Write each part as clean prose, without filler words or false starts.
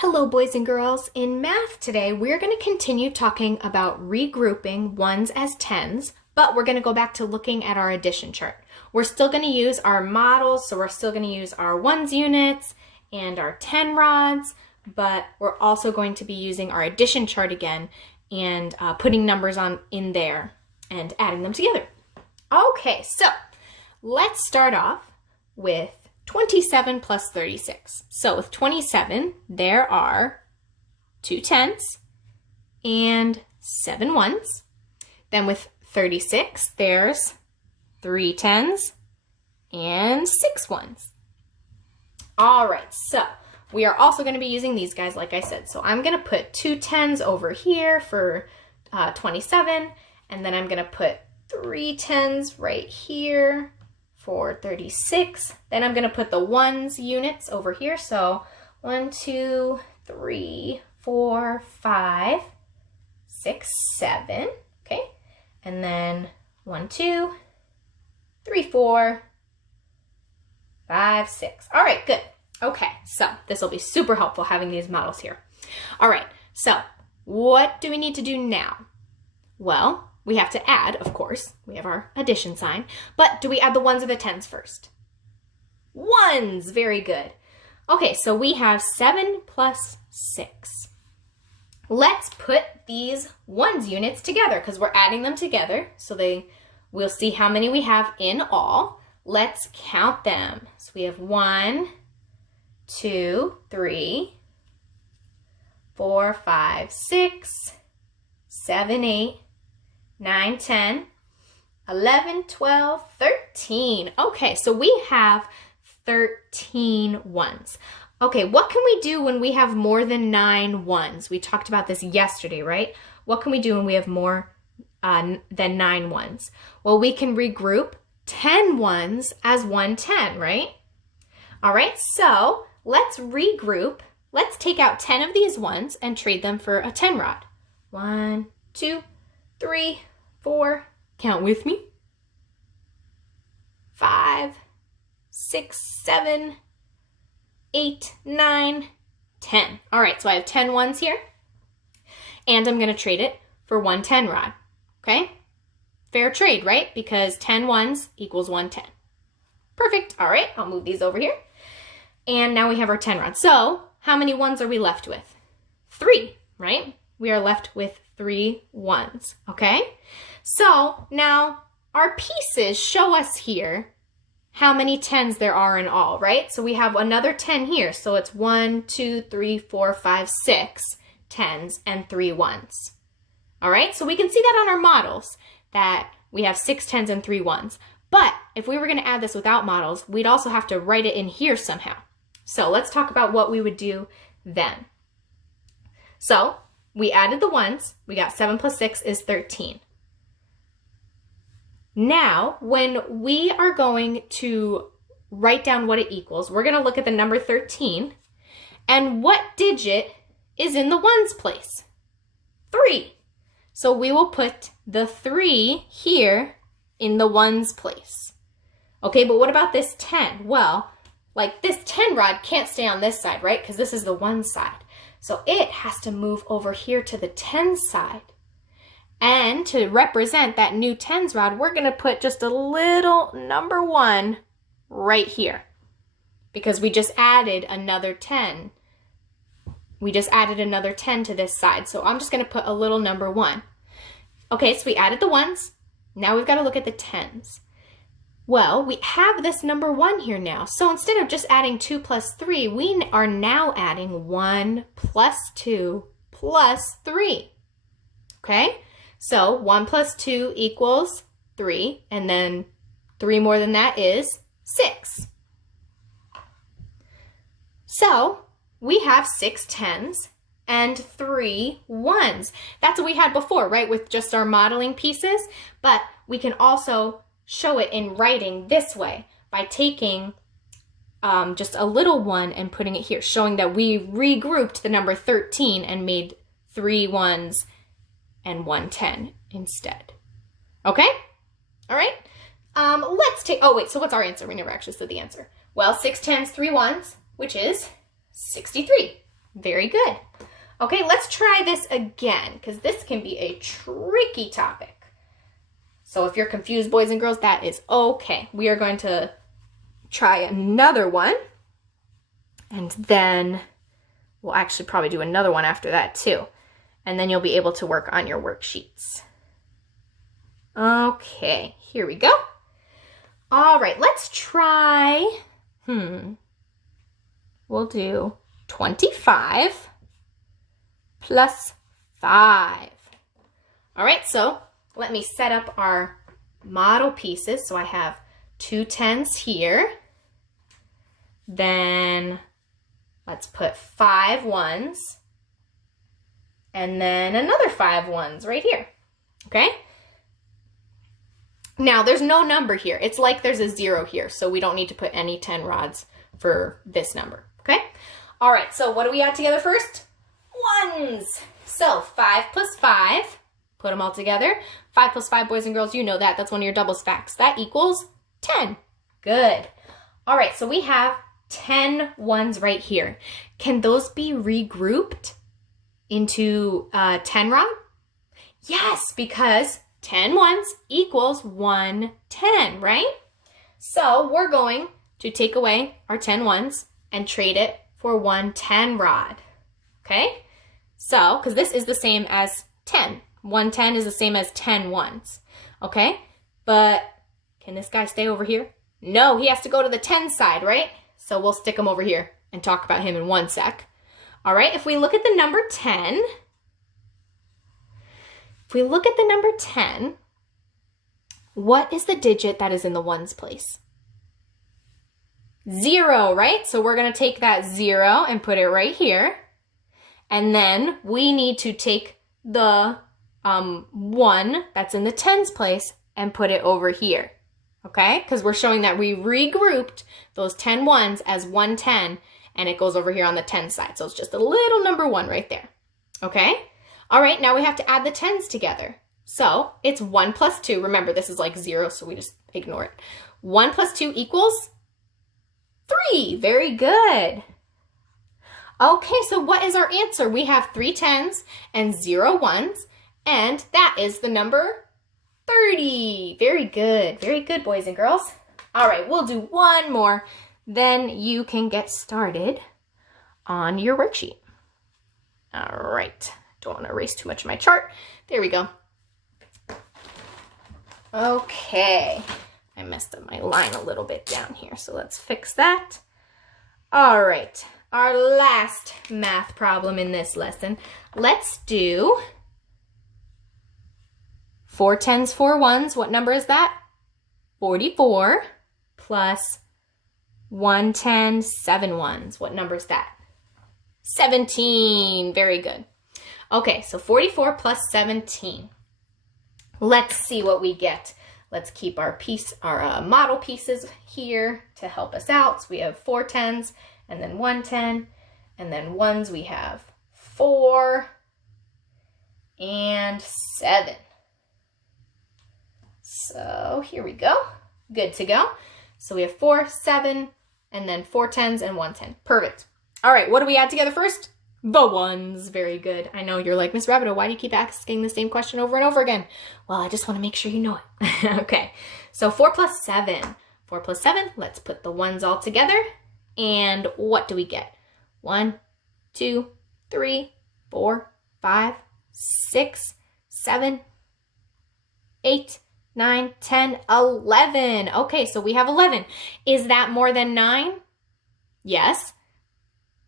Hello, boys and girls. In math today, we're going to continue talking about regrouping ones as tens, but we're going to go back to looking at our addition chart. We're still going to use our models, so we're still going to use our ones units and our 10 rods, but we're also going to be using our addition chart again and putting numbers in there and adding them together. Okay, so let's start off with 27 plus 36. So with 27, there are 2 tens and 7 ones. Then with 36, there's 3 tens and 6 ones. All right, so we are also going to be using these guys, like I said. So I'm going to put 2 tens over here for 27, and then I'm going to put 3 tens right here for 36. Then I'm going to put the ones units over here. So 1, 2, 3, 4, 5, 6, 7. Okay. And then 1, 2, 3, 4, 5, 6. All right, good. Okay, so this will be super helpful having these models here. All right, so what do we need to do now? Well, we have to add, of course. We have our addition sign. But do we add the ones or the tens first? Ones! Very good. Okay, so we have 7 plus 6. Let's put these ones units together because we're adding them together. So we'll see how many we have in all. Let's count them. So we have 1, 2, 3, 4, 5, 6, 7, 8, 9, 10, 11, 12, 13. Okay, so we have 13 ones. Okay, what can we do when we have more than 9 ones? We talked about this yesterday, right? What can we do when we have more than 9 ones? Well, we can regroup 10 ones as 1 10, right? All right, so let's regroup. Let's take out 10 of these ones and trade them for a 10 rod. 1, 2, 3, 4, count with me, 5, 6, 7, 8, 9, 10. All right, so I have 10 ones here, and I'm going to trade it for 1 10 rod, okay? Fair trade, right? Because 10 ones equals 1 10. Perfect. All right, I'll move these over here. And now we have our 10 rods. So how many ones are we left with? 3, right? We are left with 3 ones, okay? So now our pieces show us here how many 10s there are in all, right? So we have another 10 here. So it's 1, 2, 3, 4, 5, 6 10s and 3 ones. All right, so we can see that on our models that we have 6 10s and 3 ones. But if we were going to add this without models, we'd also have to write it in here somehow. So let's talk about what we would do then. So we added the ones. We got 7 plus 6 is 13. Now, when we are going to write down what it equals, we're going to look at the number 13. And what digit is in the ones place? 3. So we will put the 3 here in the ones place. Okay, but what about this 10? Well, like this 10 rod can't stay on this side, right? Because this is the one side. So it has to move over here to the 10 side. And to represent that new 10s rod, we're going to put just a little number 1 right here. Because we just added another 10. We just added another 10 to this side. So I'm just going to put a little number 1. Okay, so we added the ones. Now we've got to look at the 10s. Well, we have this number 1 here now. So instead of just adding 2 plus 3, we are now adding 1 plus 2 plus 3. Okay? So 1 plus 2 equals 3, and then 3 more than that is 6. So we have 6 10s and 3 ones. That's what we had before, right, with just our modeling pieces, but we can also show it in writing this way by taking just a little 1 and putting it here, showing that we regrouped the number 13 and made 3 ones and 1 10 instead. Okay? All right? Let's take, oh wait, so what's our answer? We never actually said the answer. Well, 6 10s, 3 1s, which is 63. Very good. Okay, let's try this again, because this can be a tricky topic. So if you're confused, boys and girls, that is okay. We are going to try another one, and then we'll actually probably do another one after that too. And then you'll be able to work on your worksheets. Okay, here we go. All right, let's try, we'll do 25 plus 5. All right, so let me set up our model pieces. So I have 2 10s here. Then let's put 5 1s. And then another 5 1s right here, okay? Now, there's no number here. It's like there's a 0 here, so we don't need to put any 10 rods for this number, okay? All right, so what do we add together first? 1s. So 5 plus 5, put them all together. 5 plus 5, boys and girls, you know that. That's one of your doubles facts. That equals 10. Good. All right, so we have 10 1s right here. Can those be regrouped into 10 rod? Yes, because 10 1s equals 1 10, right? So we're going to take away our 10 1s and trade it for 1 10 rod, okay? So, because this is the same as 10. 1 10 is the same as 10 1s, okay? But can this guy stay over here? No, he has to go to the 10 side, right? So we'll stick him over here and talk about him in 1 sec. All right, if we look at the number 10, what is the digit that is in the 1s place? 0, right? So we're going to take that 0 and put it right here. And then we need to take the 1 that's in the 10s place and put it over here, okay? Because we're showing that we regrouped those 10 1s as 1 10, and it goes over here on the 10 side. So it's just a little number 1 right there, okay? All right, now we have to add the 10s together. So it's 1 plus 2. Remember, this is like 0, so we just ignore it. 1 plus 2 equals 3. Very good. Okay, so what is our answer? We have 3 10s and 0 1s, and that is the number 30. Very good. Very good, boys and girls. All right, we'll do one more. Then you can get started on your worksheet. All right. Don't want to erase too much of my chart. There we go. Okay. I messed up my line a little bit down here, so let's fix that. All right. Our last math problem in this lesson. Let's do 4 10s, 4 1s. What number is that? 44 plus 1 10, 7 1s. What number is that? 17. Very good. Okay, so 44 plus 17. Let's see what we get. Let's keep our model pieces here to help us out. So we have 4 10s and then 1 10, and then 1s we have 4 and 7. So here we go. Good to go. So we have 4, 7, and then 4 10s and 1 10. Perfect. All right, what do we add together first? The 1s. Very good. I know you're like, Miss Rabideau, why do you keep asking the same question over and over again? Well, I just want to make sure you know it. Okay, so 4 plus 7. 4 plus 7, let's put the 1s all together. And what do we get? 1, 2, 3, 4, 5, 6, 7, 8, 9, 10, 11. Okay, so we have 11. Is that more than 9? Yes.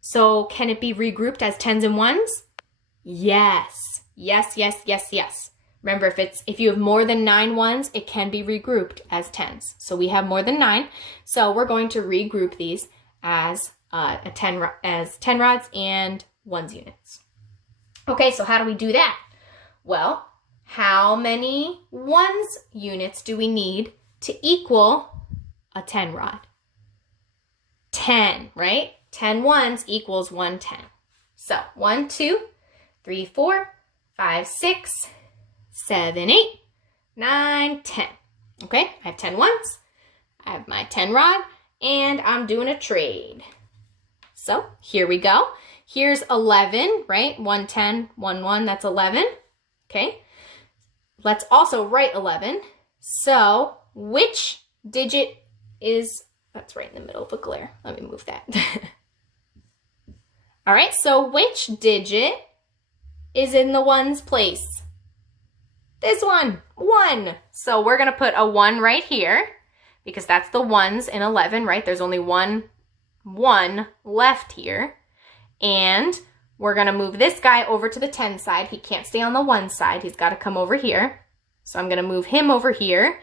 So can it be regrouped as 10s and 1s? Yes. Yes, yes, yes, yes. Remember, if you have more than 9 1s, it can be regrouped as 10s. So we have more than 9. So we're going to regroup these as 10 rods and 1s units. Okay, so how do we do that? Well, how many 1s units do we need to equal a 10 rod? 10, right? 10 1s equals 1 10. So 1, 2, 3, 4, 5, 6, 7, 8, 9, 10. Okay, I have 10 1s, I have my 10 rod, and I'm doing a trade. So here we go. here's 11, right? 1, 10, 1, 1, that's 11. Okay. Let's also write 11. So which digit is, that's right in the middle of a glare. Let me move that. All right, so which digit is in the ones place? This one, 1. So we're gonna put a 1 right here because that's the ones in 11, right? There's only one left here. And we're gonna move this guy over to the 10 side. He can't stay on the 1 side. He's gotta come over here. So I'm gonna move him over here,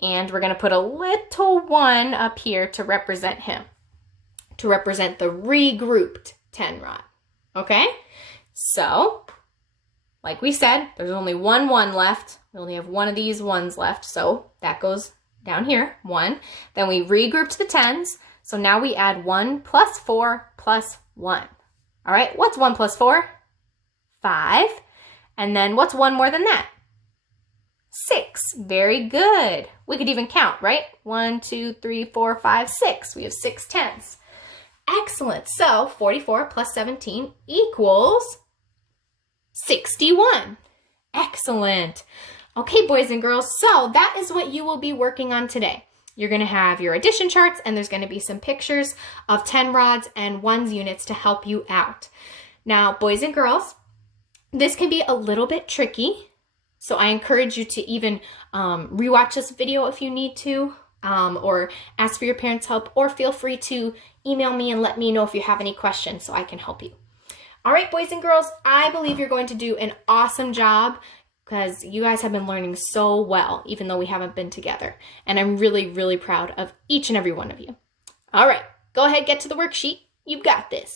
and we're gonna put a little 1 up here to represent him, to represent the regrouped 10 rod, okay? So, like we said, there's only one 1 left. We only have one of these 1s left, so that goes down here, 1. Then we regrouped the 10s, so now we add 1 plus 4 plus 1. All right, what's 1 plus 4? 5. And then what's 1 more than that? 6. Very good. We could even count, right? 1, 2, 3, 4, 5, 6. We have 6 10s. Excellent. So 44 plus 17 equals 61. Excellent. Okay, boys and girls, so that is what you will be working on today. You're going to have your addition charts, and there's going to be some pictures of 10 rods and 1s units to help you out. Now, boys and girls, this can be a little bit tricky, so I encourage you to even rewatch this video if you need to, or ask for your parents' help, or feel free to email me and let me know if you have any questions so I can help you. All right, boys and girls, I believe you're going to do an awesome job because you guys have been learning so well, even though we haven't been together. And I'm really, really proud of each and every one of you. All right, go ahead, get to the worksheet. You've got this.